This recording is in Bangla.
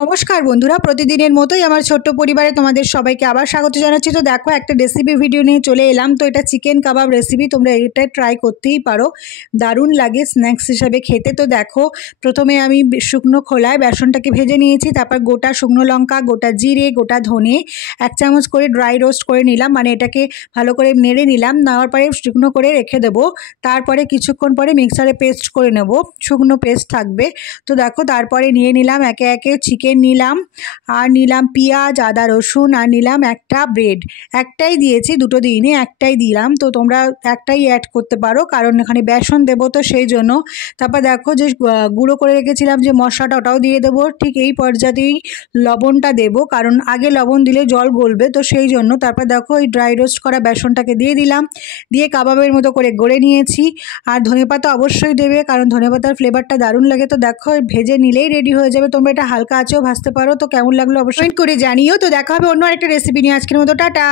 নমস্কার বন্ধুরা, প্রতিদিনের মতোই আমার ছোট্ট পরিবারে তোমাদের সবাইকে আবার স্বাগত জানাচ্ছি। তো দেখো, একটা রেসিপি ভিডিও নিয়ে চলে এলাম। তো এটা চিকেন কাবাব রেসিপি, তোমরা এটা ট্রাই করতেই পারো, দারুণ লাগে স্ন্যাক্স হিসাবে খেতে। তো দেখো, প্রথমে আমি শুকনো খোলায় বেসনটাকে ভেজে নিয়েছি, তারপর গোটা শুকনো লঙ্কা, গোটা জিরে, গোটা ধনে 1 চামচ করে ড্রাই রোস্ট করে নিলাম, মানে এটাকে ভালো করে নেড়ে নিলাম। নেওয়ার পরে শুকনো করে রেখে দেবো। তারপরে কিছুক্ষণ পরে মিক্সারে পেস্ট করে নেব, শুকনো পেস্ট থাকবে। তো দেখো, তারপরে নিয়ে নিলাম একে একে চিকেন নিলাম, আর নিলাম পেঁয়াজ, আদা, রসুন, আর নিলাম একটা ব্রেড। একটাই দিয়েছি, দুটো দিইনি, একটাই দিলাম। তো তোমরা একটাই অ্যাড করতে পারো, কারণ এখানে বেসন দেবো তো সেই জন্য। তারপর দেখো, যে গুঁড়ো করে রেখেছিলাম যে মশলাটা, ওটাও দিয়ে দেবো। ঠিক এই পর্যায়েই লবণটা দেবো, কারণ আগে লবণ দিলে জল গলবে, তো সেই জন্য। তারপর দেখো, এই ড্রাই রোস্ট করা বেসনটাকে দিয়ে দিলাম, দিয়ে কাবাবের মতো করে গড়ে নিয়েছি। আর ধনেপাতা অবশ্যই দেবে, কারণ ধনেপাতার ফ্লেভারটা দারুণ লাগে। তো দেখো, ভেজে নিলেই রেডি হয়ে যাবে। তোমরা এটা হালকা আঁচেও ভাজতে পারো। তো কেমন লাগলো অবশ্যই করে জানিও। তো দেখা হবে অন্য আরেকটা রেসিপি নিয়ে। আজকের মতো টাটা।